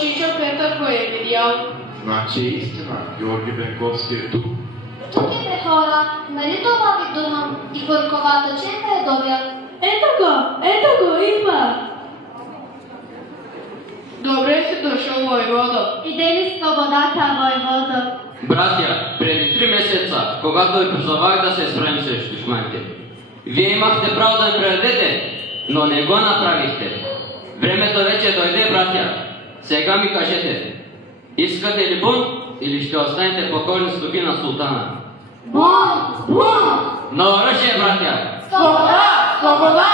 Чичо Петар го е видял. Значи е истина, Георги Бенковски е тук. Чукайте хора, нали това ви думам и горковата чека е добил? Ето го, идва. Добре си дошъл, војводо. Иде ли свободата, војводо? Братя, преди 3 месеца, когато ви призовах да се изправим срещу душманите, вие имахте право да ме предадете, но не го направихте. Времето вече дойде, братя. Сега ми кажете, искате ли бунт или ще останете покорни слуги на султана? Бунт! На оръжие, братя! Свобода! Свобода!